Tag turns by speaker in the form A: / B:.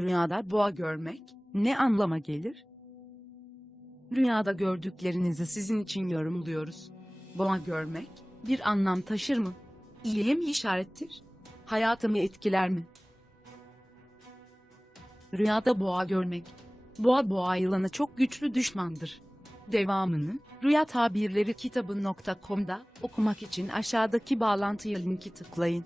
A: Rüyada boğa görmek ne anlama gelir? Rüyada gördüklerinizi sizin için yorumluyoruz. Boğa görmek bir anlam taşır mı? İyiye mi işarettir? Hayatımı etkiler mi? Rüyada boğa görmek. Boğa boğa yılanı çok güçlü düşmandır. Devamını Rüya Tabirleri kitabı.com'da okumak için aşağıdaki bağlantıya linki tıklayın.